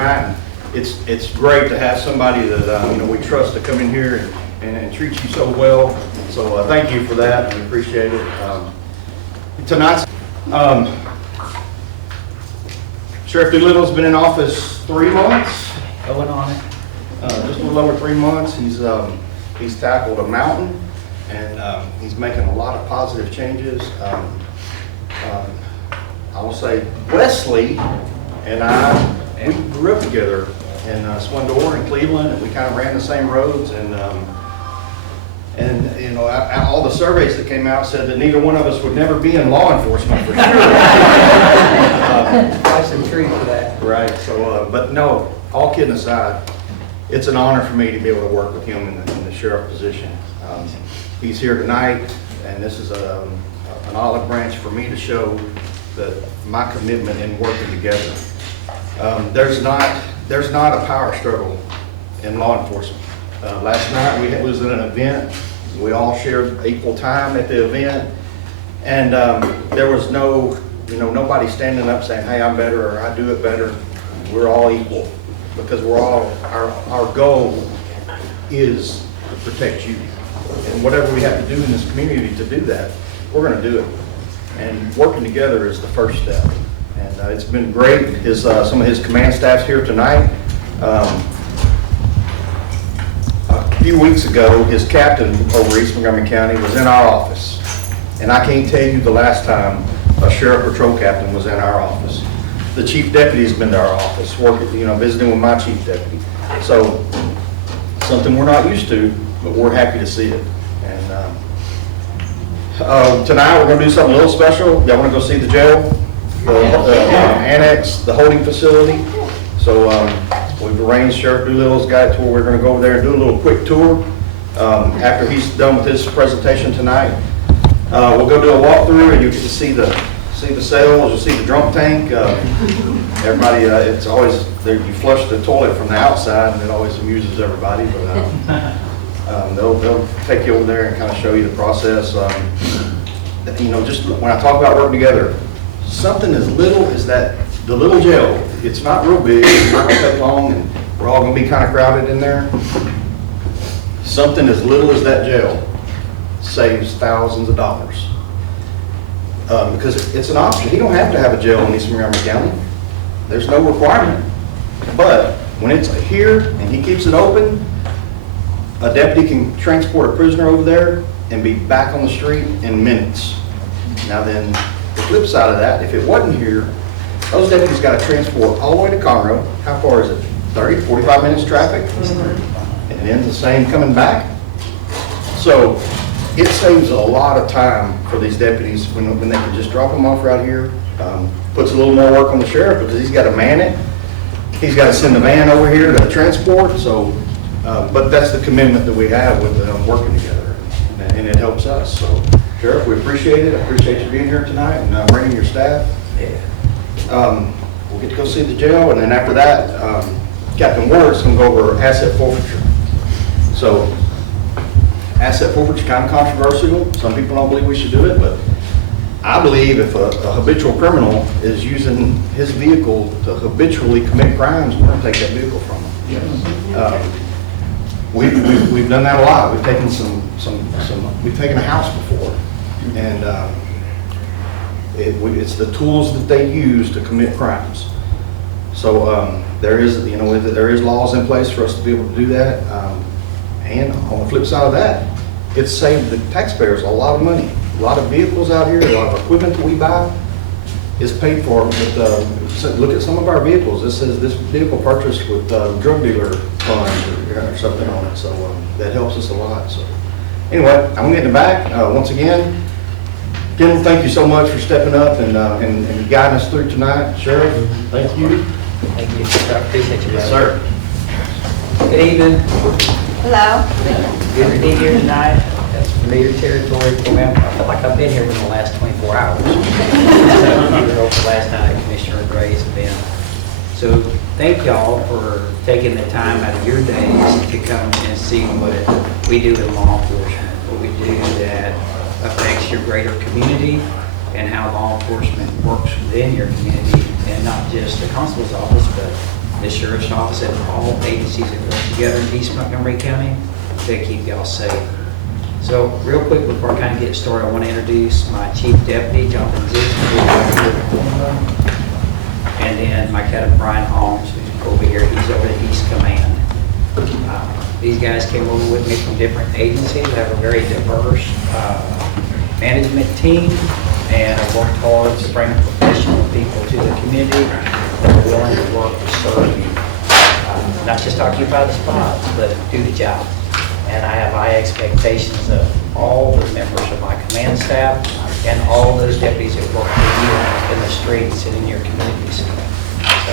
tonight. And it's great to have somebody that, you know, we trust to come in here and treat you so well. So thank you for that. We appreciate it. Tonight's, Sheriff Doolittle's been in office 3 months. Going on it. Just a little over 3 months. He's tackled a mountain, and he's making a lot of positive changes. I will say Wesley and I, we grew up together in Swindor and Cleveland, and we kind of ran the same roads. And you know, all the surveys that came out said that neither one of us would never be in law enforcement for sure. Buy some trees for that. Right. So, but no, all kidding aside, it's an honor for me to be able to work with him in the sheriff position. He's here tonight, and this is an olive branch for me to show that my commitment in working together. There's not a power struggle in law enforcement. Last night we was at an event. We all shared equal time at the event, and there was nobody standing up saying, "Hey, I'm better," or "I do it better." We're all equal because we're all our goal is to protect you, and whatever we have to do in this community to do that, we're going to do it. And working together is the first step. And it's been great. Some of his command staff's here tonight. A few weeks ago, his captain over East Montgomery County was in our office. And I can't tell you the last time a sheriff patrol captain was in our office. The chief deputy's been to our office, working, visiting with my chief deputy. So, something we're not used to, but we're happy to see it. And tonight we're going to do something a little special. Y'all want to go see the jail, the annex, the holding facility. So we've arranged, Sheriff Doolittle's got it to where we're going to go over there and do a little quick tour. After he's done with his presentation tonight, we'll go do a walkthrough, and you get to see the cells, you'll see the drunk tank. Everybody, it's always, you flush the toilet from the outside, and it always amuses everybody. But they'll take you over there and kind of show you the process. Just when I talk about working together, something as little as that, the little jail, it's not real big, it's not going to take long, and we're all going to be kind of crowded in there. Something as little as that jail saves thousands of dollars. Because it's an option. You don't have to have a jail in East Montgomery County. There's no requirement. But when it's here and he keeps it open, a deputy can transport a prisoner over there and be back on the street in minutes. Now then, the flip side of that, if it wasn't here, those deputies got to transport all the way to Conroe. How far is it? 30, 45 minutes traffic? And then the same coming back. So it saves a lot of time for these deputies when they can just drop them off right here. Puts a little more work on the sheriff because he's got to man it. He's got to send the van over here to transport. So, but that's the commitment that we have with working together, and it helps us. So, Sheriff, we appreciate it. I appreciate you being here tonight and bringing your staff. Yeah. We'll get to go see the jail, and then after that, Captain Ward's going to go over asset forfeiture. So, asset forfeiture is kind of controversial. Some people don't believe we should do it, but I believe if a habitual criminal is using his vehicle to habitually commit crimes, we're going to take that vehicle from him. We've done that a lot. We've taken we've taken a house before, and it's the tools that they use to commit crimes. So there is laws in place for us to be able to do that. And on the flip side of that, it's saved the taxpayers a lot of money. A lot of vehicles out here, a lot of equipment that we buy is paid for with, look at some of our vehicles. This says this vehicle purchased with drug dealer funds or something on it. So that helps us a lot. So anyway, I'm going to get in the back. Once again, Kendall, thank you so much for stepping up and guiding us through tonight. Sheriff, thank you. Thank you. I appreciate you. Yes, sir. Good evening. Hello. Good to be here tonight. That's familiar territory for me. I feel like I've been here within the last 24 hours. So, you were over last night, Commissioner Grace and Ben. So thank y'all for taking the time out of your days to come and see what we do in law enforcement, what we do that affects your greater community, and how law enforcement works within your community, and not just the constable's office, but the sheriff's office, and all agencies that work together in East Montgomery County to keep y'all safe. So real quick, before I kind of get started, I want to introduce my Chief Deputy, Jonathan Ziggs, and then my Captain Brian Holmes, who's over here. He's over at East Command. These guys came over with me from different agencies. They have a very diverse management team, and I've worked hard to bring professional people to the community that are willing to work to serve you. Not just occupy the spots, but do the job. And I have high expectations of all the members of my command staff and all those deputies that work with you in the streets and in your communities. So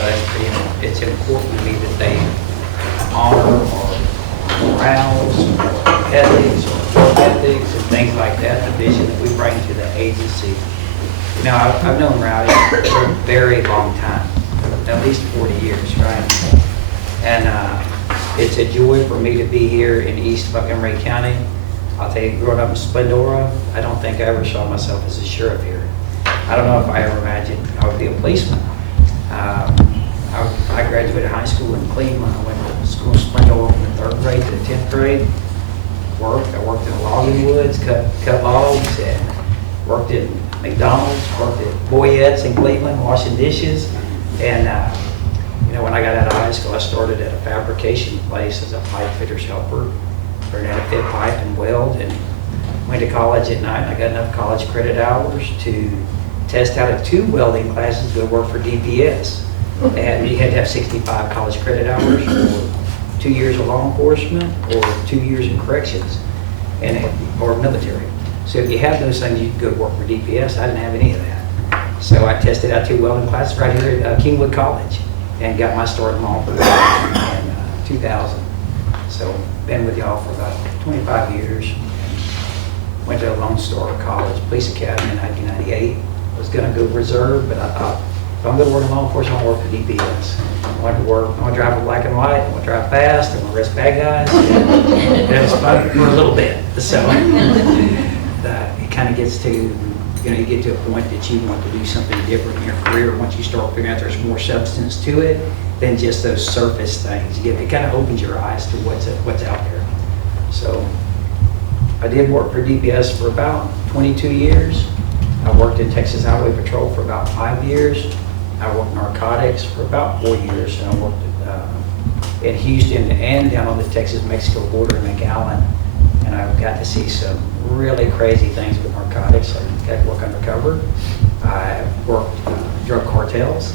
it's important to me that they honor or morals or ethics or work ethics and things like that, the vision that we bring to the agency. Now, I've known Rowdy for a very long time, at least 40 years, right? And it's a joy for me to be here in East Montgomery County. I'll tell you, growing up in Splendora, I don't think I ever saw myself as a sheriff here. I don't know if I ever imagined I would be a policeman. I graduated high school in Cleveland. I went to school in Splendora from the 3rd grade to the 10th grade. I worked in the logging woods, cut logs, and worked in McDonald's, worked at Boyette's in Cleveland, washing dishes. And you know, when I got out of high school, I started at a fabrication place as a pipe fitter's helper. Learned how to fit pipe and weld, and went to college at night. I got enough college credit hours to test out of 2 welding classes to work for DPS. And you had to have 65 college credit hours, or 2 years of law enforcement, or 2 years in corrections, or military. So if you have those things, you could go work for DPS. I didn't have any of that. So I tested out 2 welding classes right here at Kingwood College and got my start in law enforcement in 2000. So been with y'all for about 25 years. Went to Lone Star College Police Academy in 1998. Was going to go reserve, but I thought, if I'm going to work in law enforcement, I'll work for DPS. I want to drive a black and white, I want to drive fast, I want to arrest bad guys. And it was fun for a little bit. So it kind of gets to, you get to a point that you want to do something different in your career. Once you start figuring out there's more substance to it than just those surface things. It kind of opens your eyes to what's out there. So I did work for DPS for about 22 years. I worked in Texas Highway Patrol for about 5 years. I worked narcotics for about 4 years, and I worked in Houston and down on the Texas-Mexico border in McAllen. And I got to see some really crazy things with narcotics. I got to work undercover. I worked drug cartels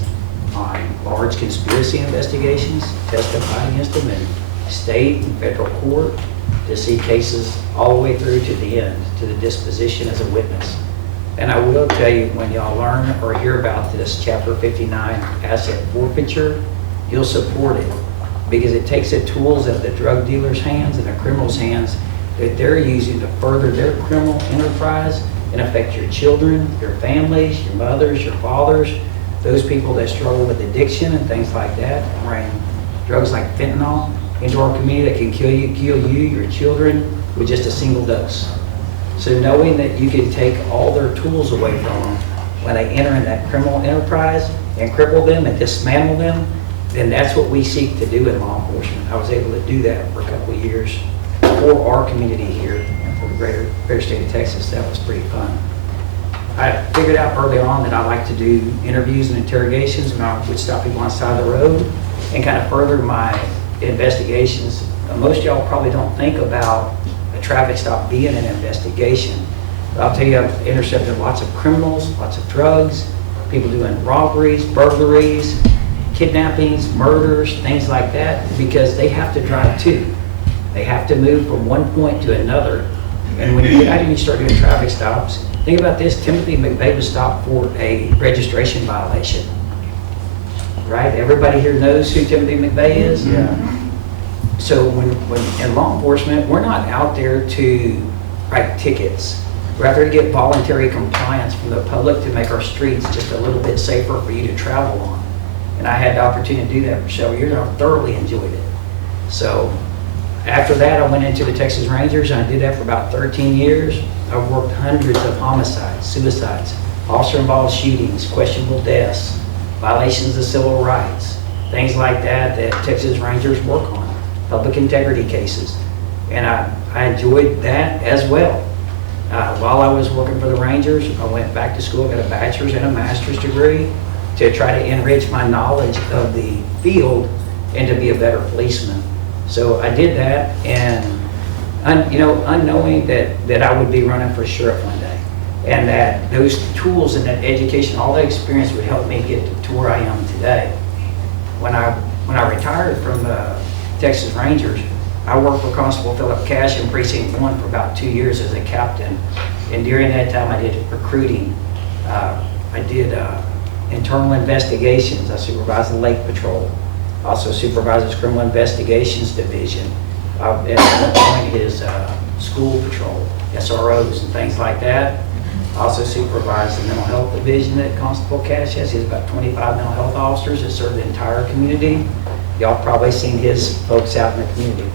on large conspiracy investigations, testified against them in state and federal court to see cases all the way through to the end, to the disposition as a witness. And I will tell you, when y'all learn or hear about this Chapter 59 asset forfeiture, you'll support it, because it takes the tools out of the drug dealer's hands and the criminal's hands that they're using to further their criminal enterprise and affect your children, your families, your mothers, your fathers, those people that struggle with addiction and things like that, bring drugs like fentanyl into our community that can kill you, your children, with just a single dose. So knowing that you can take all their tools away from them when they enter in that criminal enterprise and cripple them and dismantle them, then that's what we seek to do in law enforcement. I was able to do that for a couple of years for our community here and for the greater state of Texas. That was pretty fun. I figured out early on that I like to do interviews and interrogations when I would stop people on the side of the road and kind of further my investigations. Most of y'all probably don't think about a traffic stop being an investigation. But I'll tell you, I've intercepted lots of criminals, lots of drugs, people doing robberies, burglaries, kidnappings, murders, things like that, because they have to drive too. They have to move from one point to another. And when you get out and you start doing traffic stops, think about this. Timothy McVeigh was stopped for a registration violation. Right? Everybody here knows who Timothy McVeigh is? Yeah. So when in law enforcement, we're not out there to write tickets. We're out there to get voluntary compliance from the public to make our streets just a little bit safer for you to travel on. And I had the opportunity to do that for several years, and I thoroughly enjoyed it. So after that, I went into the Texas Rangers, and I did that for about 13 years. I've worked hundreds of homicides, suicides, officer-involved shootings, questionable deaths, violations of civil rights, things like that that Texas Rangers work on, public integrity cases. And I enjoyed that as well. While I was working for the Rangers, I went back to school, got a bachelor's and a master's degree to try to enrich my knowledge of the field and to be a better policeman. So I did that, and unknowing that I would be running for sheriff one day, and that those tools and that education, all that experience would help me get to where I am today. When I retired from the Texas Rangers, I worked for Constable Philip Cash in Precinct 1 for about 2 years as a captain. And during that time, I did recruiting. I did internal investigations. I supervised the Lake Patrol. Also supervised his Criminal Investigations Division. At one point, his school patrol, SROs and things like that. I also supervised the Mental Health Division that Constable Cash has. He has about 25 mental health officers that serve the entire community. Y'all probably seen his folks out in the community.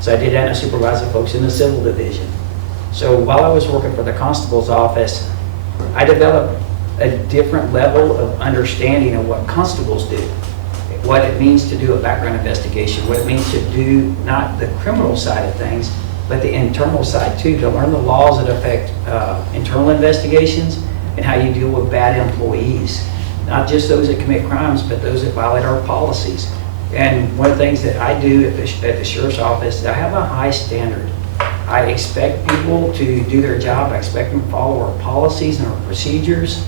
So I did that, and I supervised the folks in the Civil Division. So while I was working for the Constable's office, I developed a different level of understanding of what constables do, what it means to do a background investigation, what it means to do not the criminal side of things, but the internal side too, to learn the laws that affect internal investigations and how you deal with bad employees, not just those that commit crimes, but those that violate our policies. And one of the things that I do at the Sheriff's Office, I have a high standard. I expect people to do their job. I expect them to follow our policies and our procedures.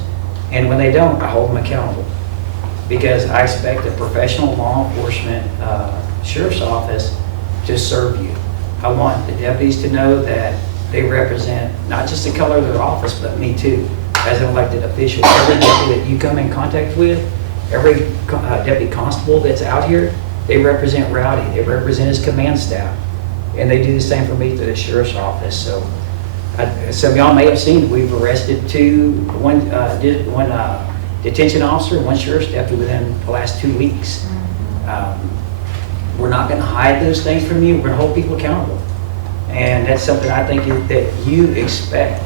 And when they don't, I hold them accountable. Because I expect a professional law enforcement Sheriff's Office to serve you. I want the deputies to know that they represent not just the color of their office, but me too, as an elected official. Every deputy that you come in contact with, every deputy constable that's out here, they represent Rowdy. They represent his command staff. And they do the same for me through the Sheriff's Office. So some of y'all may have seen, we've arrested one detention officer and one sheriff's deputy within the last 2 weeks. We're not going to hide those things from you. We're going to hold people accountable. And that's something I think that you expect.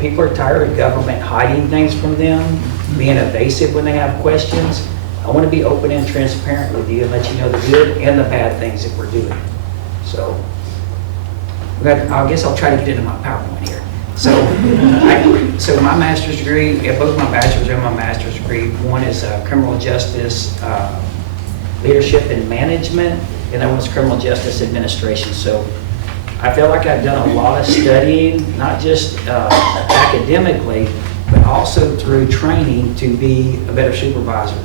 People are tired of government hiding things from them, being evasive when they have questions. I want to be open and transparent with you and let you know the good and the bad things that we're doing. So I guess I'll try to get into my PowerPoint here. So my master's degree, both my bachelor's and my master's degree, one is criminal justice leadership and management, and that one's criminal justice administration. So I feel like I've done a lot of studying, not just academically, but also through training to be a better supervisor,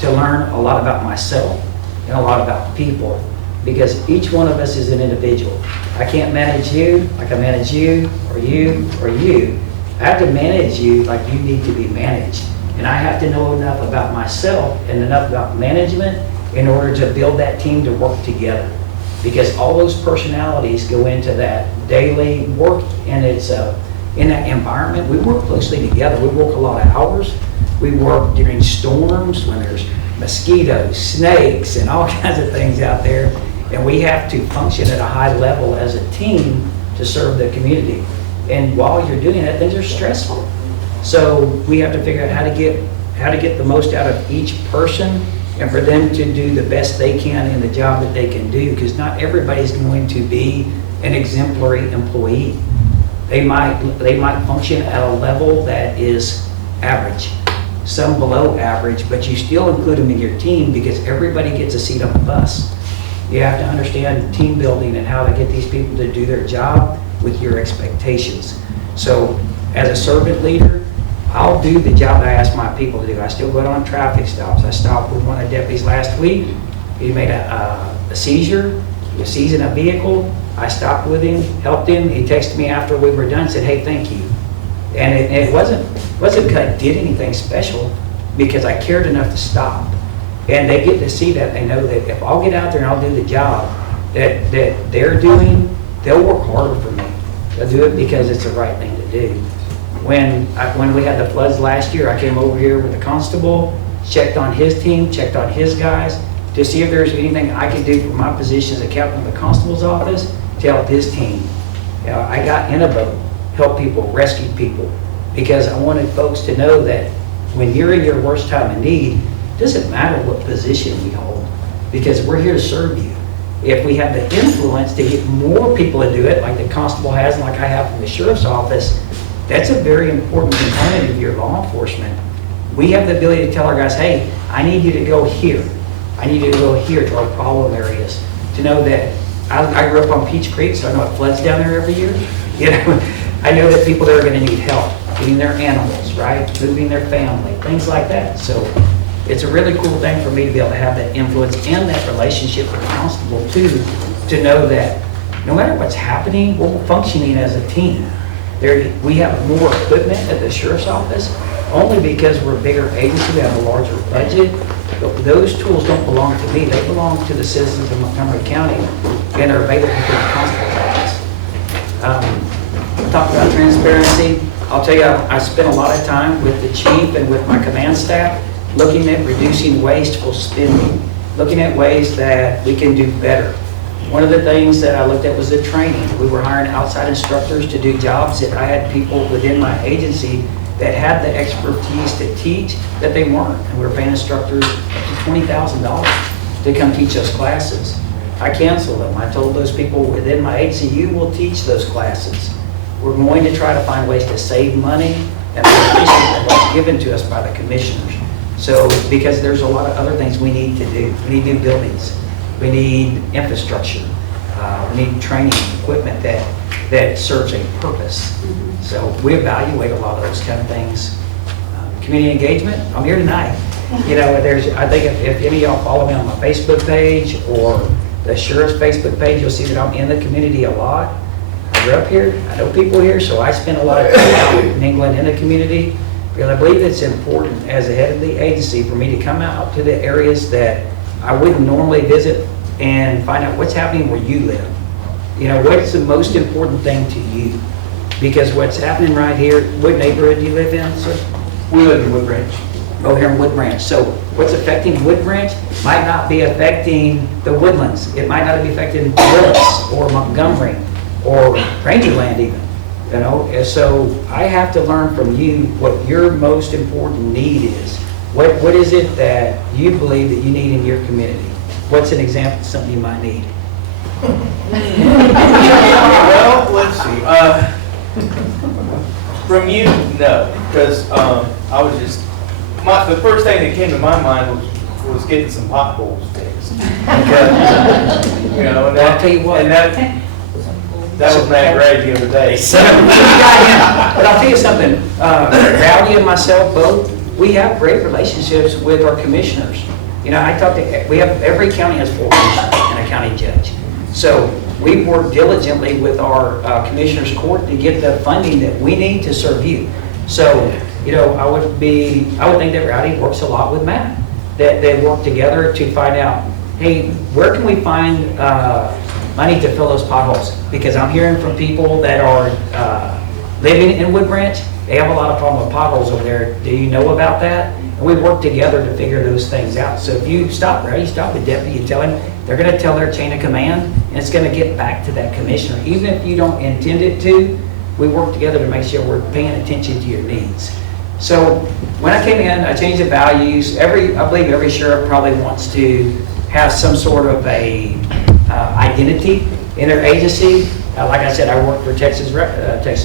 to learn a lot about myself and a lot about people, because each one of us is an individual. I can't manage you like I manage you or you or you. I have to manage you like you need to be managed. And I have to know enough about myself and enough about management in order to build that team to work together. Because all those personalities go into that daily work, and it's in that environment. We work closely together. We work a lot of hours. We work during storms when there's mosquitoes, snakes, and all kinds of things out there. And we have to function at a high level as a team to serve the community. And while you're doing that, things are stressful. So we have to figure out how to get the most out of each person, and for them to do the best they can in the job that they can do, because not everybody's going to be an exemplary employee. They might function at a level that is average, some below average, but you still include them in your team because everybody gets a seat on the bus. You have to understand team building and how to get these people to do their job with your expectations. So as a servant leader, I'll do the job that I ask my people to do. I still go out on traffic stops. I stopped with one of the deputies last week. He made a seizure. He was seizing a vehicle. I stopped with him, helped him. He texted me after we were done, said, "Hey, thank you." And it wasn't because I did anything special, because I cared enough to stop. And they get to see that. They know that if I'll get out there and I'll do the job that they're doing, they'll work harder for me. They'll do it because it's the right thing to do. When we had the floods last year, I came over here with a constable, checked on his team, checked on his guys, to see if there's anything I could do from my position as a captain of the constable's office to help his team. You know, I got in a boat, helped people, rescued people, because I wanted folks to know that when you're in your worst time of need, Doesn't matter what position we hold, because we're here to serve you. If we have the influence to get more people to do it, like the constable has, and like I have from the sheriff's office, that's a very important component of your law enforcement. We have the ability to tell our guys, hey, I need you to go here. I need you to go here to our problem areas. To know that I grew up on Peach Creek, so I know it floods down there every year. You know, I know that people there are going to need help getting their animals, right? Moving their family, things like that. So it's a really cool thing for me to be able to have that influence and that relationship with the constable too, to know that no matter what's happening, we're functioning as a team. We have more equipment at the sheriff's office only because we're a bigger agency, we have a larger budget. But those tools don't belong to me, they belong to the citizens of Montgomery County and are available to the constable's office. Talk about transparency. I'll tell you, I spent a lot of time with the chief and with my command staff looking at reducing wasteful spending, looking at ways that we can do better. One of the things that I looked at was the training. We were hiring outside instructors to do jobs that I had people within my agency that had the expertise to teach that they weren't. And we were paying instructors up to $20,000 to come teach us classes. I canceled them. I told those people within my agency, you will teach those classes. We're going to try to find ways to save money and appreciate what's given to us by the commissioners. So, because there's a lot of other things we need to do. We need new buildings. We need infrastructure. We need training, equipment that serves a purpose. So we evaluate a lot of those kind of things. Community engagement, I'm here tonight. You know, I think if any of y'all follow me on my Facebook page or the sheriff's Facebook page, you'll see that I'm in the community a lot. I grew up here, I know people here, so I spend a lot of time out in England in the community. Because I believe it's important as the head of the agency for me to come out to the areas that I wouldn't normally visit and find out what's happening where you live. You know, what's the most important thing to you? Because what's happening right here, what neighborhood do you live in, sir? We live in Wood Branch. Oh, here in Wood Branch. So what's affecting Wood Branch might not be affecting the Woodlands. It might not be affecting Willis or Montgomery or Rangerland even. You know, and so I have to learn from you what your most important need is. What is it that you believe that you need in your community? What's an example of something you might need? Well, let's see. From you, no, because I was just, the first thing that came to my mind was getting some potholes fixed. Because, you know, and I'll tell you what. And that was Matt Gray the other day. So. But I'll tell you something, Rowdy and myself both, we have great relationships with our commissioners. You know, every county has 4 commissioners and a county judge. So we work diligently with our commissioners court to get the funding that we need to serve you. So, you know, I would think that Rowdy works a lot with Matt, that they work together to find out, hey, where can we find money to fill those potholes? Because I'm hearing from people that are living in Wood Branch, they have a lot of problem with potholes over there. Do you know about that? And we work together to figure those things out. So if you stop with deputy, you tell him, they're going to tell their chain of command, and it's going to get back to that commissioner. Even if you don't intend it to, we work together to make sure we're paying attention to your needs. So when I came in, I changed the values. I believe every sheriff probably wants to have some sort of a identity in their agency. Like I said, I work for Texas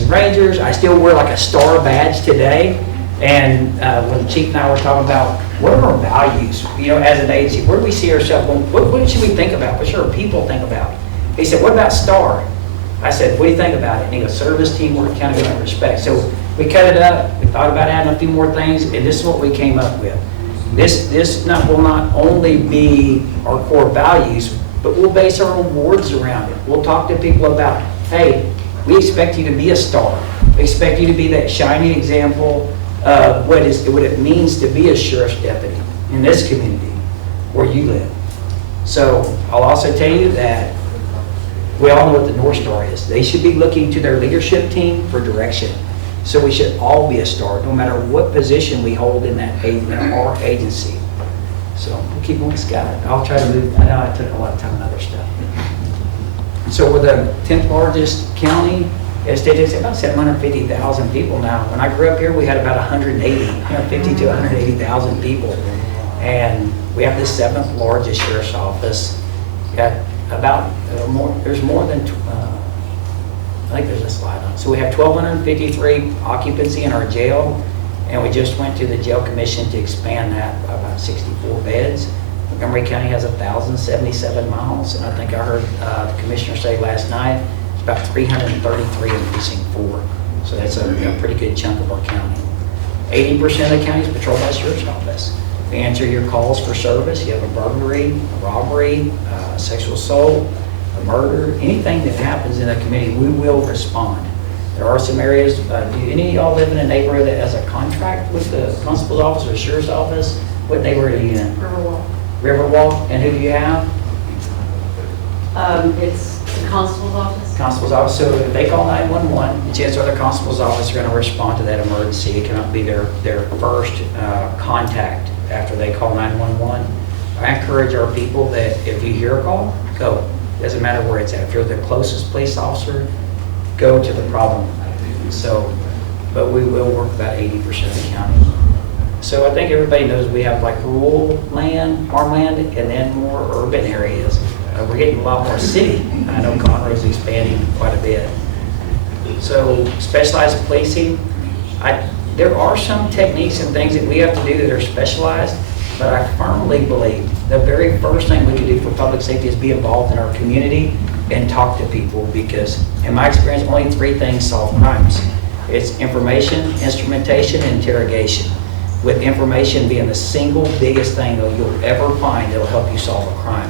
Rangers. I still wear like a star badge today. And when the chief and I were talking about what are our values, you know, as an agency, where do we see ourselves? What should we think about? What should our people think about? He said, what about STAR? I said, what do you think about it? And he goes, service, teamwork, accountability, and respect. So we cut it up. We thought about adding a few more things, and this is what we came up with. This will not only be our core values, but we'll base our awards around it. We'll talk to people about, hey, we expect you to be a star. We expect you to be that shining example of what it means to be a sheriff's deputy in this community where you live. So I'll also tell you that we all know what the North Star is. They should be looking to their leadership team for direction. So we should all be a star, no matter what position we hold in our agency. So we'll keep on Scott. I'll try to move. I know I took a lot of time on other stuff. So we're the 10th largest county. It's about 750,000 people now. When I grew up here, we had about 150 to 180,000 people. And we have the 7th largest sheriff's office. Got about, there's more than, I think there's a slide on it. So we have 1,253 occupancy in our jail, and we just went to the jail commission to expand that by about 64 beds. Montgomery County has 1,077 miles, and I think I heard the commissioner say last night, it's about 333 in precinct 4. So that's a pretty good chunk of our county. 80% of the county is patrolled by the sheriff's office. We answer your calls for service. You have a burglary, a robbery, sexual assault, a murder, anything that happens in a community, we will respond. There are some areas, do any of y'all live in a neighborhood that has a contract with the constable's office or sheriff's office? What neighborhood are you in? Riverwalk. Riverwalk, and who do you have? It's the constable's office. Constable's office. So if they call 911, the chances are the constable's office are going to respond to that emergency. It cannot be their first contact after they call 911. I encourage our people that if you hear a call, go. Doesn't matter where it's at. If you're the closest police officer, go to the problem. So, but we will work about 80% of the county. So I think everybody knows we have like rural land, farmland, and then more urban areas. We're getting a lot more city. I know Conroe's expanding quite a bit. So specialized policing, there are some techniques and things that we have to do that are specialized, but I firmly believe the very first thing we can do for public safety is be involved in our community and talk to people, because in my experience, only 3 things solve crimes. It's information, instrumentation, and interrogation. With information being the single biggest thing that you'll ever find that'll help you solve a crime.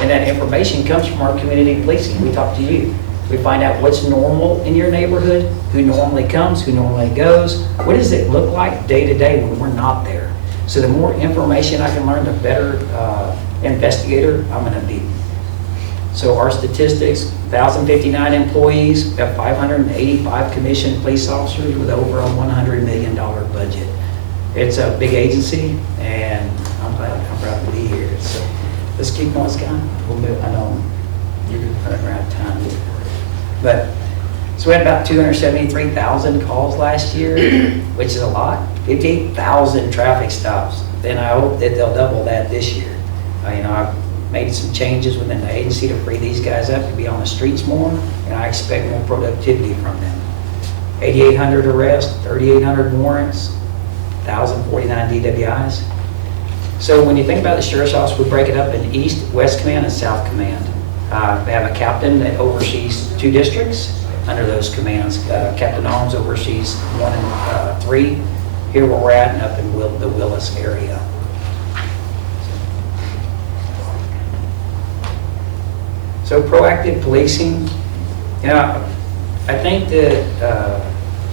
And that information comes from our community policing. We talk to you. We find out what's normal in your neighborhood, who normally comes, who normally goes. What does it look like day to day when we're not there? So the more information I can learn, the better investigator I'm going to be. So our statistics, 1,059 employees, we have 585 commissioned police officers with over a $100 million budget. It's a big agency, and I'm proud to be here. So let's keep going, Scott. We'll move. I know you're running around time. But, so we had about 273,000 calls last year, which is a lot. 58,000 traffic stops. Then I hope that they'll double that this year. I've made some changes within the agency to free these guys up to be on the streets more, and I expect more productivity from them. 8,800 arrests, 3,800 warrants, 1,049 DWIs. So when you think about the sheriff's office, we break it up in East, West Command, and South Command. We have a captain that oversees 2 districts under those commands. Captain Arms oversees 1 and 3. Here where we're at and up in the Willis area. So proactive policing, I think that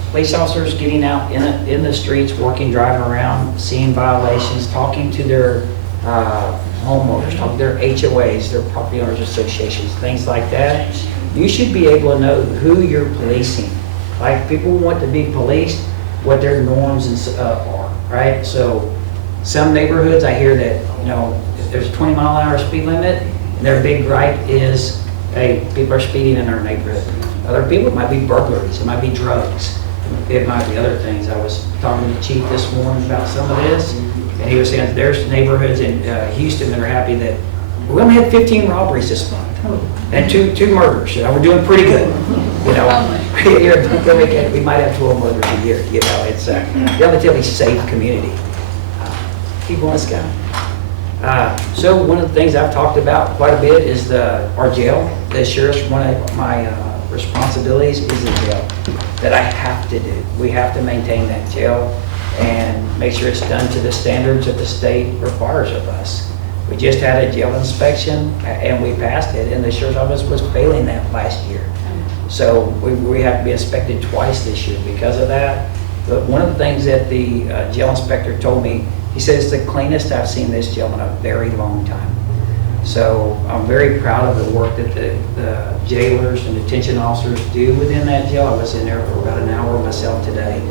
police officers getting out in the streets, working, driving around, seeing violations, talking to their homeowners, talking to their HOAs, their property owners associations, things like that. You should be able to know who you're policing. Like, people want to be policed, what their norms are, right? So some neighborhoods, I hear that, if there's a 20-mile-an-hour speed limit, and their big gripe is, hey, people are speeding in our neighborhood. Other people, it might be burglaries, it might be drugs, it might be other things. I was talking to the chief this morning about some of this, and he was saying there's neighborhoods in Houston that are happy that we only had 15 robberies this month and two murders. We're doing pretty good. Here in Montgomery County, we might have 12 murders a year. It's a relatively safe community. Keep going, Scott. So one of the things I've talked about quite a bit is our jail. The sheriff's, one of my responsibilities is the jail that I have to do. We have to maintain that jail and make sure it's done to the standards that the state requires of us. We just had a jail inspection and we passed it, and the sheriff's office was failing that last year. So we have to be inspected twice this year because of that. But one of the things that the jail inspector told me, he said it's the cleanest I've seen this jail in a very long time. So I'm very proud of the work that the jailers and detention officers do within that jail. I was in there for about an hour myself today,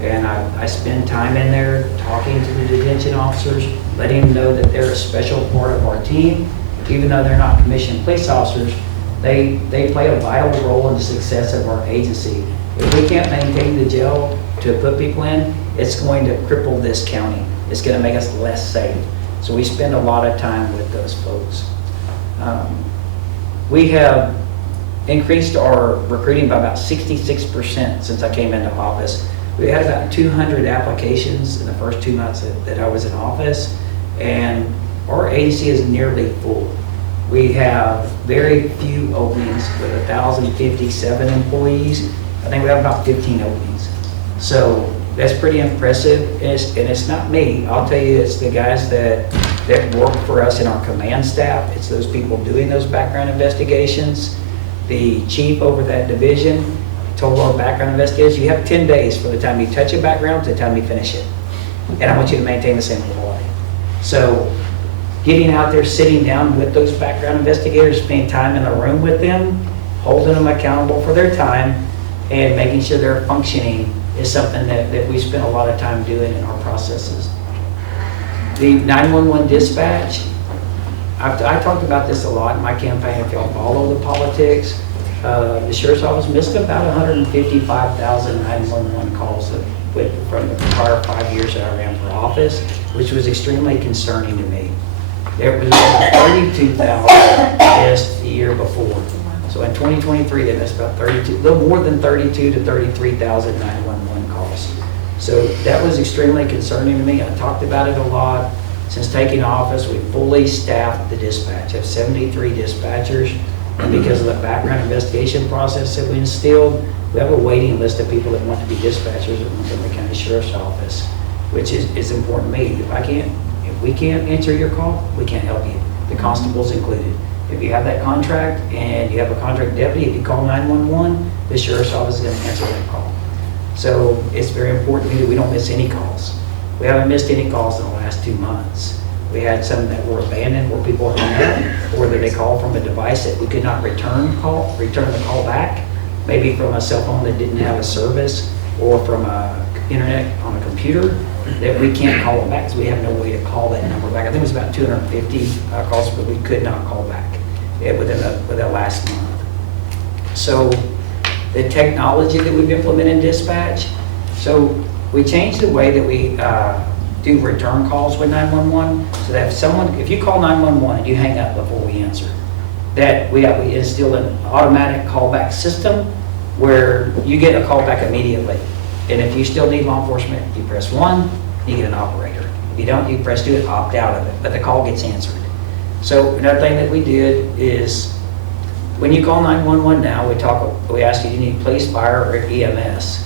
and I spend time in there talking to the detention officers, letting them know that they're a special part of our team. Even though they're not commissioned police officers, they play a vital role in the success of our agency. If we can't maintain the jail to put people in, it's going to cripple this county. It's going to make us less safe. So we spend a lot of time with those folks. We have increased our recruiting by about 66% since I came into office. We had about 200 applications in the first 2 months that I was in office, and our agency is nearly full. We have very few openings with 1,057 employees. I think we have about 15 openings. So that's pretty impressive, and it's not me. I'll tell you, it's the guys that work for us in our command staff. It's those people doing those background investigations. The chief over that division told our background investigators, you have 10 days from the time you touch a background to the time you finish it. And I want you to maintain the same quality. So getting out there, sitting down with those background investigators, spending time in the room with them, holding them accountable for their time, and making sure they're functioning is something that we spend a lot of time doing in our processes. The 911 dispatch, I talked about this a lot in my campaign. If y'all follow the politics, the sheriff's office missed about 155,000 911 calls from the prior 5 years that I ran for office, which was extremely concerning to me. There was over 32,000 missed the year before. So in 2023, they missed about 32, a little more than 32 to 33,000 911 calls. So that was extremely concerning to me. I talked about it a lot. Since taking office, we fully staffed the dispatch. I have 73 dispatchers. And because of the background investigation process that we instilled, we have a waiting list of people that want to be dispatchers at Montgomery County Sheriff's Office, which is important to me. If we can't answer your call, we can't help you. The constables included. If you have that contract and you have a contract deputy, if you call 911, the sheriff's office is going to answer that call. So it's very important to me that we don't miss any calls. We haven't missed any calls in the last 2 months. We had some that were abandoned where people hung up, or that they called from a device that we could not return the call back, maybe from a cell phone that didn't have a service, or from internet on a computer, that we can't call them back because we have no way to call that number back. I think it was about 250 calls, but we could not call back within the last month. So the technology that we've implemented in dispatch, so we changed the way that we do return calls with 911, so that if you call 911 and you hang up before we answer, that we instill an automatic callback system where you get a call back immediately. And if you still need law enforcement, you press 1, you get an operator. If you don't, you press 2 and opt out of it, but the call gets answered. So another thing that we did is, when you call 911 now, we ask you, do you need police, fire, or EMS?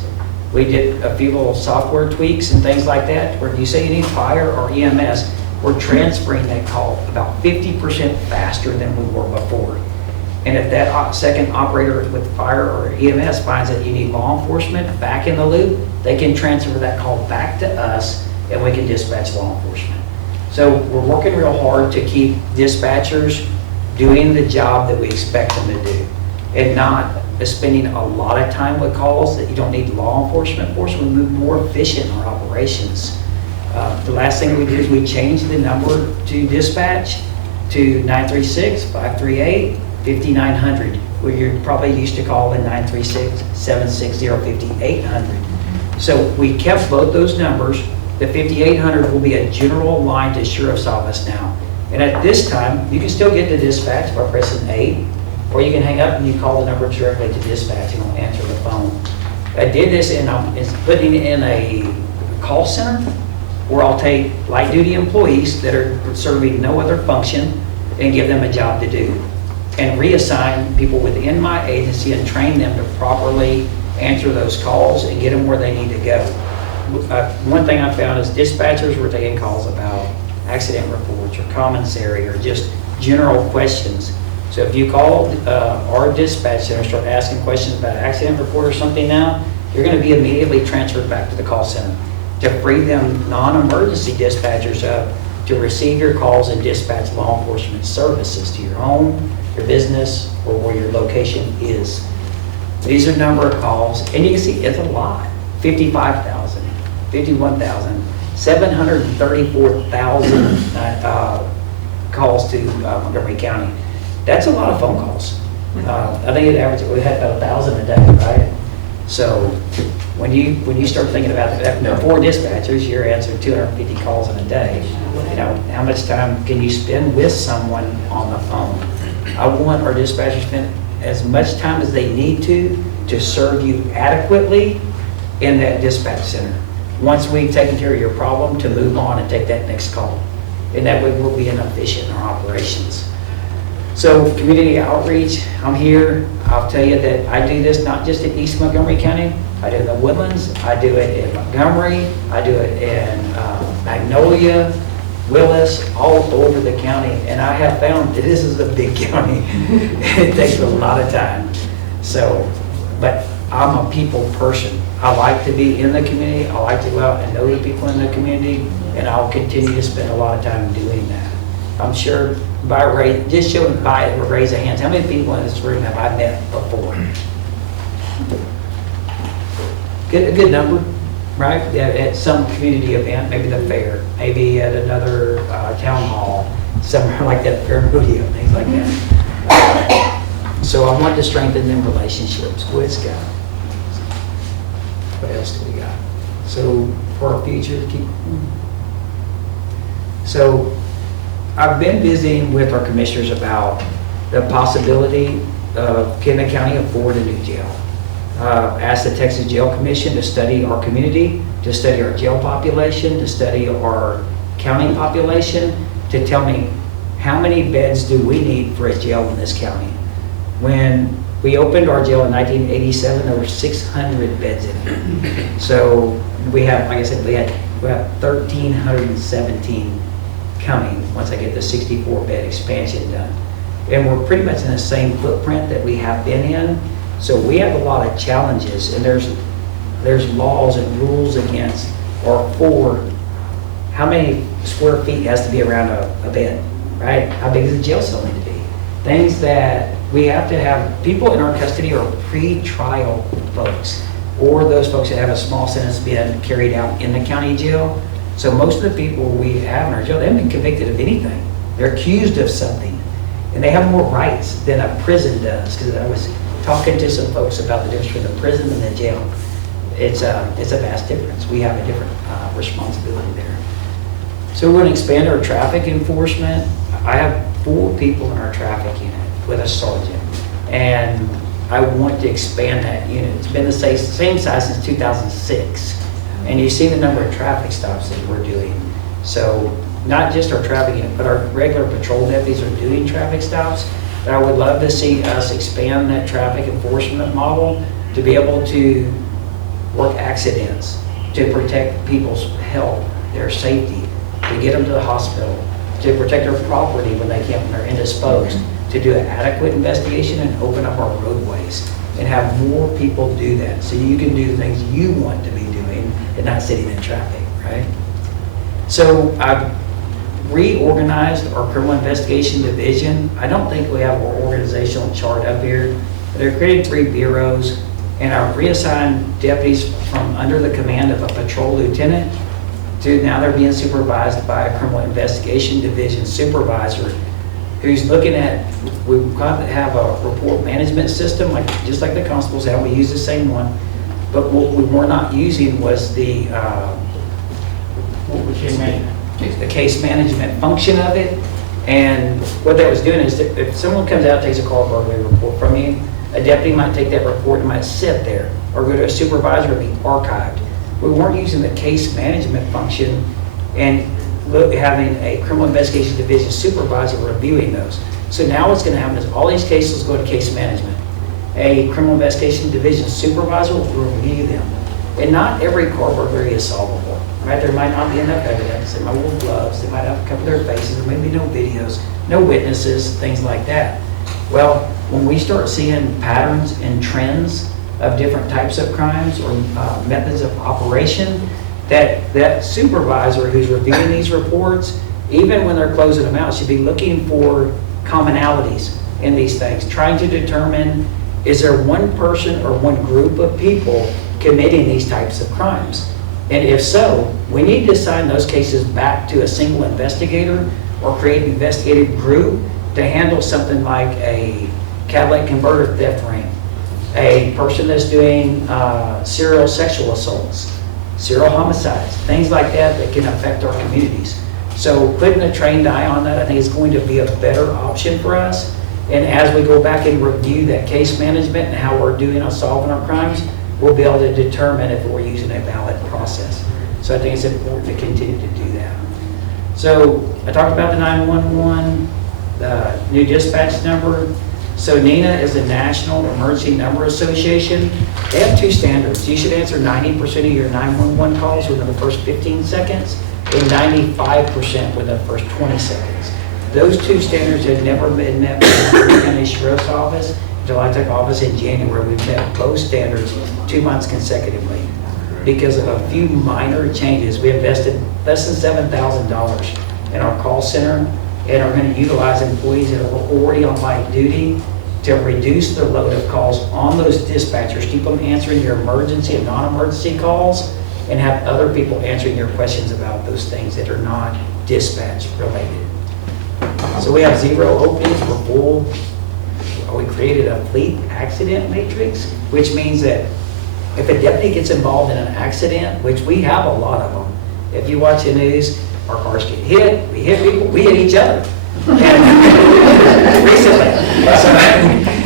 We did a few little software tweaks and things like that, where if you say you need fire or EMS, we're transferring that call about 50% faster than we were before. And if that second operator with fire or EMS finds that you need law enforcement back in the loop, they can transfer that call back to us and we can dispatch law enforcement. So we're working real hard to keep dispatchers doing the job that we expect them to do, and not spending a lot of time with calls that you don't need law enforcement for, so we move more efficient in our operations. The last thing we did is we changed the number to dispatch to 936-538-5900, where you're probably used to calling 936-760-5800. So we kept both those numbers. The 5800 will be a general line to sheriff's office now. And at this time, you can still get the dispatch by pressing 8, or you can hang up and you call the number directly to dispatch and it'll answer the phone. I did this in putting it in a call center, where I'll take light duty employees that are serving no other function and give them a job to do, and reassign people within my agency and train them to properly answer those calls and get them where they need to go. One thing I found is dispatchers were taking calls about accident reports or commissary or just general questions. So if you call our dispatch center and start asking questions about accident report or something now, you're going to be immediately transferred back to the call center to free them non-emergency dispatchers up to receive your calls and dispatch law enforcement services to your home, your business, or where your location is. These are number of calls, and you can see it's a lot. 55,000, 51,000, 734,000 calls to Montgomery County. That's a lot of phone calls. I think it averaged, we had about 1,000 a day, right? So when you start thinking about that, four dispatchers, you're answering 250 calls in a day. You know, how much time can you spend with someone on the phone? I want our dispatchers to spend as much time as they need to serve you adequately in that dispatch center. Once we've taken care of your problem, to move on and take that next call. And that way we'll be inefficient in our operations. So community outreach, I'm here. I'll tell you that I do this not just in East Montgomery County. I do it in the Woodlands. I do it in Montgomery. I do it in Magnolia, Willis, all over the county. And I have found that this is a big county. It takes a lot of time. So, but I'm a people person. I like to be in the community. I like to go out and know the people in the community. And I'll continue to spend a lot of time doing that. I'm sure just showing by a raise of hands, how many people in this room have I met before? A good number, right? At some community event, maybe the fair, maybe at another town hall, somewhere like that, fair rodeo, things like that. So I want to strengthen them relationships. What's got? What else do we got? So for our future, so I've been visiting with our commissioners about the possibility of can the county afford a new jail. Asked the Texas Jail Commission to study our community, to study our jail population, to study our county population, to tell me how many beds do we need for a jail in this county. When we opened our jail in 1987, there were 600 beds in it. So we have, like I said, we have 1,317 coming once I get the 64-bed expansion done. And we're pretty much in the same footprint that we have been in. So we have a lot of challenges, and there's laws and rules against or for how many square feet has to be around a bed, right? How big does a jail cell need to be? Things that we have to have. People in our custody are pre-trial folks, or those folks that have a small sentence being carried out in the county jail. So most of the people we have in our jail, they haven't been convicted of anything. They're accused of something, and they have more rights than a prison does. Because I was talking to some folks about the difference between the prison and the jail. It's a vast difference. We have a different responsibility there. So we're going to expand our traffic enforcement. I have 4 people in our traffic unit with a sergeant, and I want to expand that unit. It's been the same size since 2006. And you see the number of traffic stops that we're doing. So not just our traffic unit, but our regular patrol deputies are doing traffic stops. But I would love to see us expand that traffic enforcement model to be able to work accidents, to protect people's health, their safety, to get them to the hospital, to protect their property when they're indisposed, to do an adequate investigation and open up our roadways and have more people do that. So you can do the things you want to be doing and not sitting in traffic, right? So I've reorganized our criminal investigation division. I don't think we have our organizational chart up here, but I created 3 bureaus, and I've reassigned deputies from under the command of a patrol lieutenant to now they're being supervised by a criminal investigation division supervisor who's looking at, we've got to have a report management system, just like the constables have. We use the same one. But what we were not using was the case management function of it. And what that was doing is that if someone comes out and takes a car burglary report from you, a deputy might take that report and might sit there or go to a supervisor and be archived. We weren't using the case management function and having a criminal investigation division supervisor reviewing those. So now what's going to happen is all these cases go to case management. A criminal investigation division supervisor will review them. And not every car burglary is solvable, right? There might not be enough evidence. They might wear gloves. They might have to cover their faces. There may be no videos, no witnesses, things like that. Well, when we start seeing patterns and trends of different types of crimes or methods of operation, that supervisor who's reviewing these reports, even when they're closing them out, should be looking for commonalities in these things, trying to determine, is there one person or one group of people committing these types of crimes? And if so, we need to assign those cases back to a single investigator or create an investigative group to handle something like a catalytic converter theft ring, a person that's doing serial sexual assaults, serial homicides, things like that that can affect our communities. So putting a trained eye on that, I think is going to be a better option for us. And as we go back and review that case management and how we're doing on solving our crimes, we'll be able to determine if we're using a valid process. So I think it's important to continue to do that. So I talked about the 911, the new dispatch number. So NENA is the National Emergency Number Association. They have two standards. You should answer 90% of your 911 calls within the first 15 seconds and 95% within the first 20 seconds. Those two standards have never been met by the Montgomery County Sheriff's Office until I took office in January. We've met both standards 2 months consecutively. Because of a few minor changes, we invested less than $7,000 in our call center and are going to utilize employees that are already on light duty to reduce the load of calls on those dispatchers, keep them answering your emergency and non-emergency calls, and have other people answering your questions about those things that are not dispatch related. So we have 0 openings, we're full. We created a fleet accident matrix, which means that if a deputy gets involved in an accident, which we have a lot of them, if you watch the news, our cars get hit, we hit people, we hit each other. Recently. So,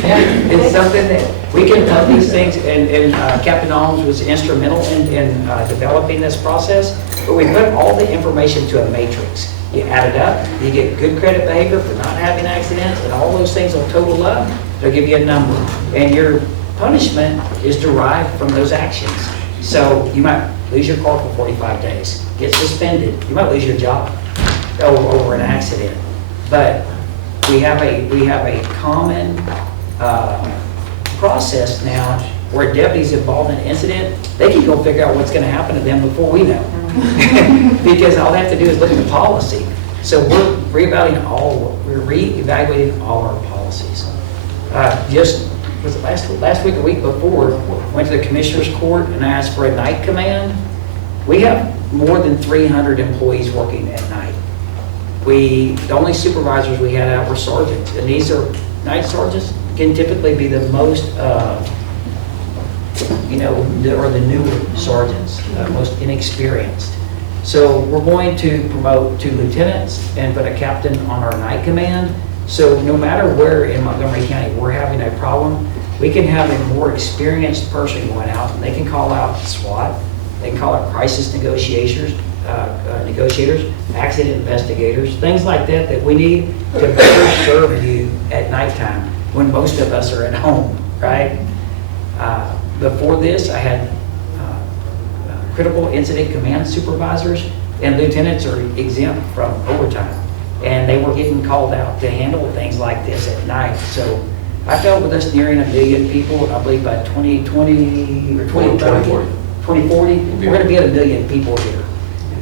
it's something that we can tell these things, and Captain Holmes was instrumental in developing this process, but we put all the information to a matrix. You add it up, you get good credit behavior for not having accidents, and all those things will total up, they'll give you a number. And your punishment is derived from those actions. So you might lose your car for 45 days, get suspended, you might lose your job over an accident. But we have a common process now where deputies involved in an incident, they can go figure out what's going to happen to them before we know. Because all they have to do is look at the policy. So we're reevaluating all our policies. Was it last week or week before, went to the Commissioner's Court and asked for a night command. We have more than 300 employees working at night. The only supervisors we had out were sergeants, and these are night sergeants, can typically be the most, or the newer sergeants, most inexperienced. So we're going to promote 2 lieutenants and put a captain on our night command. So no matter where in Montgomery County we're having a problem, we can have a more experienced person going out, and they can call out SWAT, they can call out crisis negotiators, accident investigators, things like that that we need to better serve you at nighttime when most of us are at home, right? Before this, I had critical incident command supervisors, and lieutenants are exempt from overtime. And they were getting called out to handle things like this at night. So I felt with us nearing 1 million people, and I believe by 2020 or 2040, we're going to be at 1 million people here.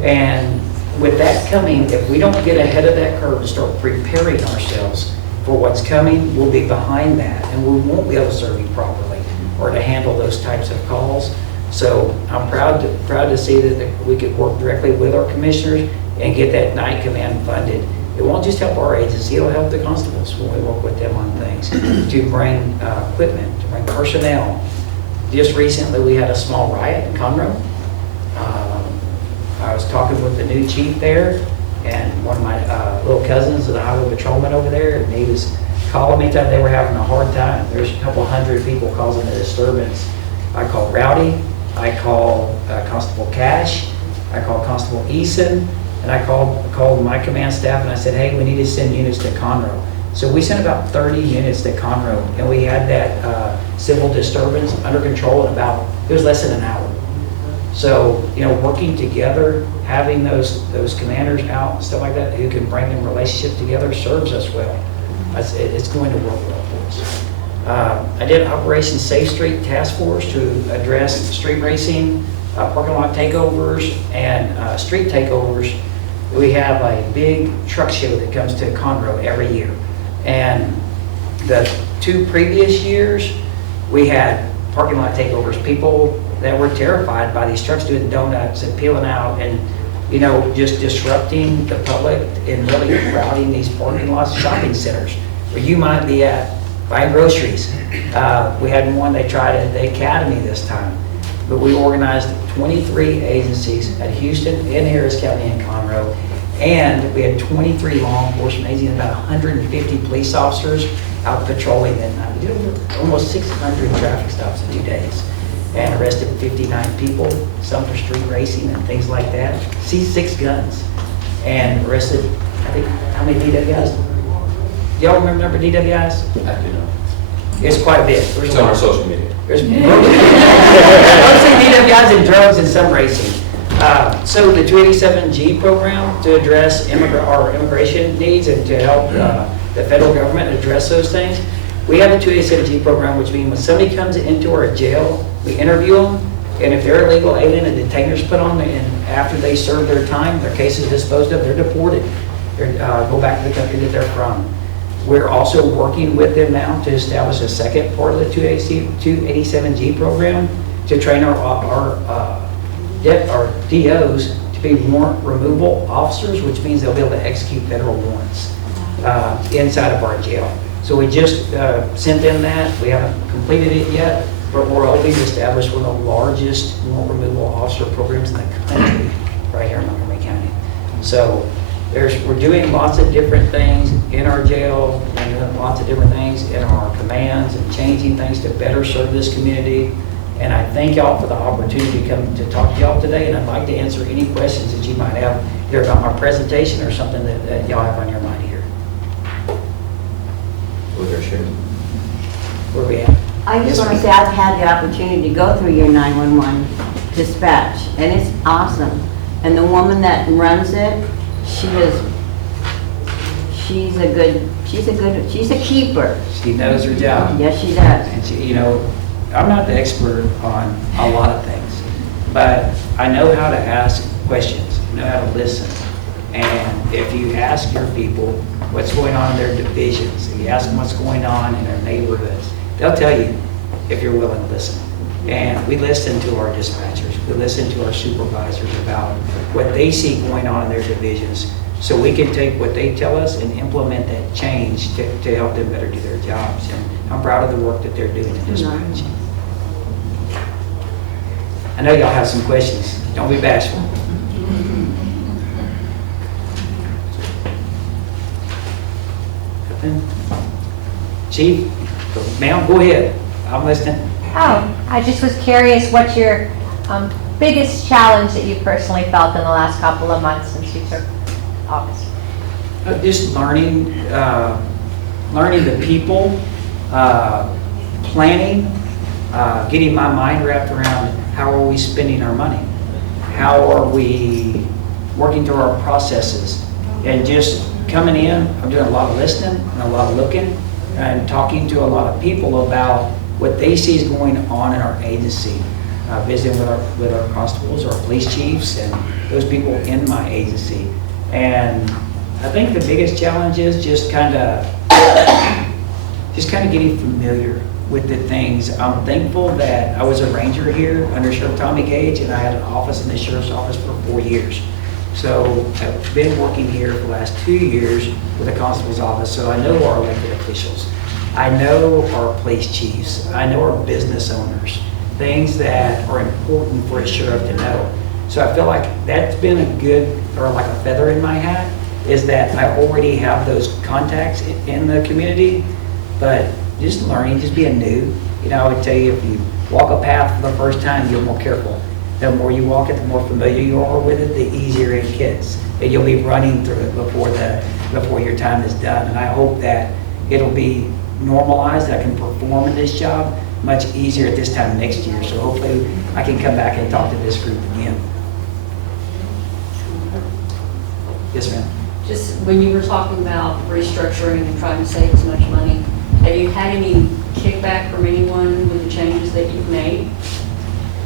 And with that coming, if we don't get ahead of that curve and start preparing ourselves for what's coming, we'll be behind that, and we won't be able to serve you properly or to handle those types of calls. So I'm proud to see that we could work directly with our commissioners and get that night command funded. It won't just help our agency, it'll help the constables when we work with them on things, to bring equipment, to bring personnel. Just recently, we had a small riot in Conroe. I was talking with the new chief there, and one of my little cousins, the highway patrolman over there, and he was calling me, telling me they were having a hard time. There's a couple hundred people causing a disturbance. I called Rowdy, I called Constable Cash, I called Constable Eason, and I called my command staff, and I said, hey, we need to send units to Conroe. So we sent about 30 units to Conroe, and we had that civil disturbance under control in it was less than an hour. So, working together, having those commanders out and stuff like that, who can bring them relationships together, serves us well. It's going to work well for us. I did Operation Safe Street Task Force to address street racing, parking lot takeovers, and street takeovers. We have a big truck show that comes to Conroe every year. And the 2 previous years, we had parking lot takeovers, people that were terrified by these trucks doing donuts and peeling out and, just disrupting the public and really crowding these parking lots, shopping centers, where you might be at buying groceries. We had one, they tried at the Academy this time, but we organized 23 agencies at Houston and Harris County and Conroe, and we had 23 law enforcement agencies, about 150 police officers out patrolling that night. We did over almost 600 traffic stops in 2 days and arrested 59 people, some for street racing and things like that. Seized 6 guns and arrested, I think, how many DWIs? Y'all remember the number of DWIs? I do know. It's quite a bit. It's on our social media. There's mostly DWIs and drugs and some racing. So the 287G program to address our immigration needs and to help the federal government address those things. We have the 287G program, which means when somebody comes into our jail, we interview them, and if they're illegal alien, a detainer's put on, and after they serve their time, their case is disposed of, they're deported. They go back to the country that they're from. We're also working with them now to establish a second part of the 287G program to train our DOs to be warrant removal officers, which means they'll be able to execute federal warrants inside of our jail. So we just sent them that. We haven't completed it yet, but we're hoping to establish one of the largest warrant removal officer programs in the country right here in Montgomery County. So we're doing lots of different things in our jail, and doing lots of different things in our commands and changing things to better serve this community. And I thank y'all for the opportunity to come to talk to y'all today, and I'd like to answer any questions that you might have either about my presentation or something that y'all have on your mind here. With our share. Where we at? I just Yes, want to say I've had the opportunity to go through your 911 dispatch, and it's awesome. And the woman that runs it, she's a keeper. She knows her job. Yes, she does. And she, you know, I'm not the expert on a lot of things, but I know how to ask questions, I know how to listen. And if you ask your people what's going on in their divisions, and you ask them what's going on in their neighborhoods, they'll tell you if you're willing to listen. And we listen to our dispatchers, we listen to our supervisors about what they see going on in their divisions, so we can take what they tell us and implement that change to help them better do their jobs. And I'm proud of the work that they're doing in dispatch. I know y'all have some questions. Don't be bashful. Chief, ma'am, go ahead. I'm listening. Oh, I just was curious what your biggest challenge that you personally felt in the last couple of months since you took office? Just learning the people, planning, getting my mind wrapped around how are we spending our money? How are we working through our processes? And just coming in, I'm doing a lot of listening and a lot of looking and talking to a lot of people about what they see is going on in our agency. Visiting with our constables, our police chiefs, and those people in my agency. And I think the biggest challenge is just kind of getting familiar with the things. I'm thankful that I was a ranger here under Sheriff Tommy Gage, and I had an office in the sheriff's office for 4 years. So I've been working here for the last 2 years with the constable's office, so I know our elected officials. I know our police chiefs. I know our business owners, things that are important for a sheriff to know. So I feel like that's been a good, or like a feather in my hat, is that I already have those contacts in the community, but just learning, just being new. You know, I would tell you, if you walk a path for the first time, you're more careful. The more you walk it, the more familiar you are with it, the easier it gets. And you'll be running through it before your time is done. And I hope that it'll be normalized, that I can perform in this job much easier at this time next year. So hopefully I can come back and talk to this group again. Yes, ma'am. Just when you were talking about restructuring and trying to save as much money, have you had any kickback from anyone with the changes that you've made?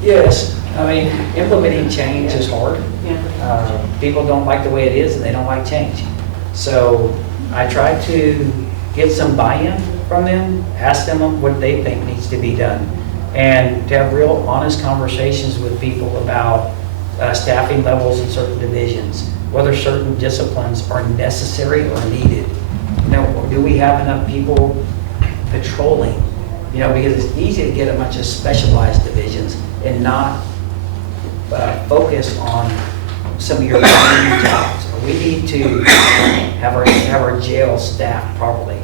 Yes. I mean, implementing change is hard. Yeah. People don't like the way it is, and they don't like change. So I try to get some buy-in from them, ask them what they think needs to be done, and to have real honest conversations with people about staffing levels in certain divisions, whether certain disciplines are necessary or needed. You know, do we have enough people patrolling, you know, because it's easy to get a bunch of specialized divisions and not focus on some of your main jobs. We need to have our jail staffed properly.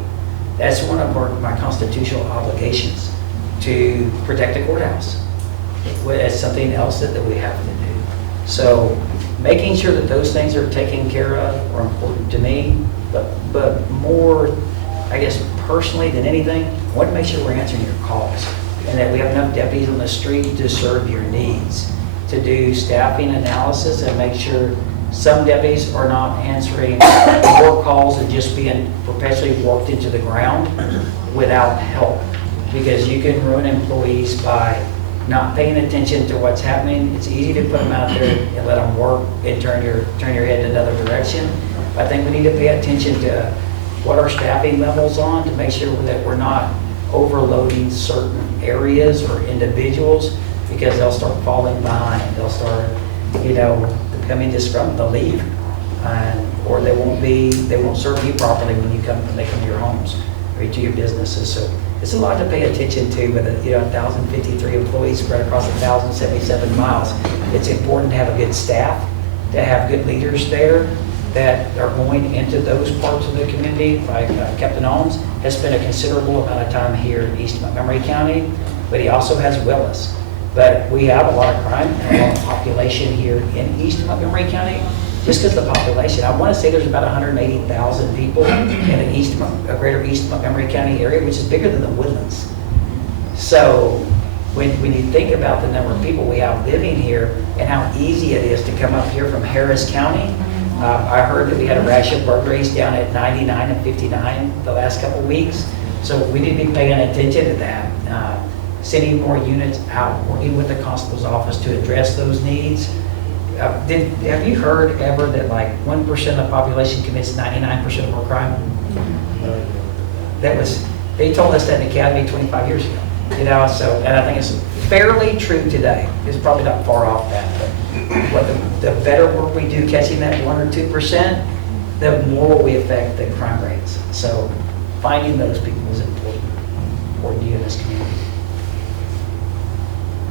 That's one of my constitutional obligations, to protect the courthouse. It's something else that we have to do. So making sure that those things are taken care of are important to me, but more, I guess, personally than anything, I want to make sure we're answering your calls and that we have enough deputies on the street to serve your needs, to do staffing analysis and make sure some deputies are not answering more calls and just being perpetually worked into the ground without help. Because you can ruin employees by not paying attention to what's happening. It's easy to put them out there and let them work and turn your head in another direction. I think we need to pay attention to what our staffing levels on to make sure that we're not overloading certain areas or individuals, because they'll start falling behind. They'll start, you know, becoming disgruntled. They'll leave, or they won't serve you properly when they come to your homes or to your businesses. So it's a lot to pay attention to with 1,053 employees spread across 1,077 miles. It's important to have a good staff, to have good leaders there that are going into those parts of the community. Like Captain Owens has spent a considerable amount of time here in East Montgomery County, but he also has Willis. But we have a lot of crime and a lot of population here in East Montgomery County. Just because the population, I want to say there's about 180,000 people in the greater East Montgomery County area, which is bigger than the Woodlands. So when you think about the number of people we have living here and how easy it is to come up here from Harris County, I heard that we had a rash of burglaries down at 99 and 59 the last couple of weeks. So we need to be paying attention to that. Sending more units out, working with the constable's office to address those needs. Have you heard ever that like 1% of the population commits 99% of our crime? They told us that in Academy 25 years ago. You know, so, and I think it's fairly true today. It's probably not far off that, but the better work we do catching that 1 or 2%, the more we affect the crime rates. So finding those people is important to you in this community.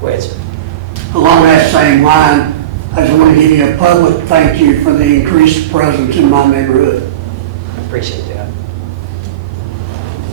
Go ahead, sir. Along that same line, I just want to give you a public thank you for the increased presence in my neighborhood. Appreciate it.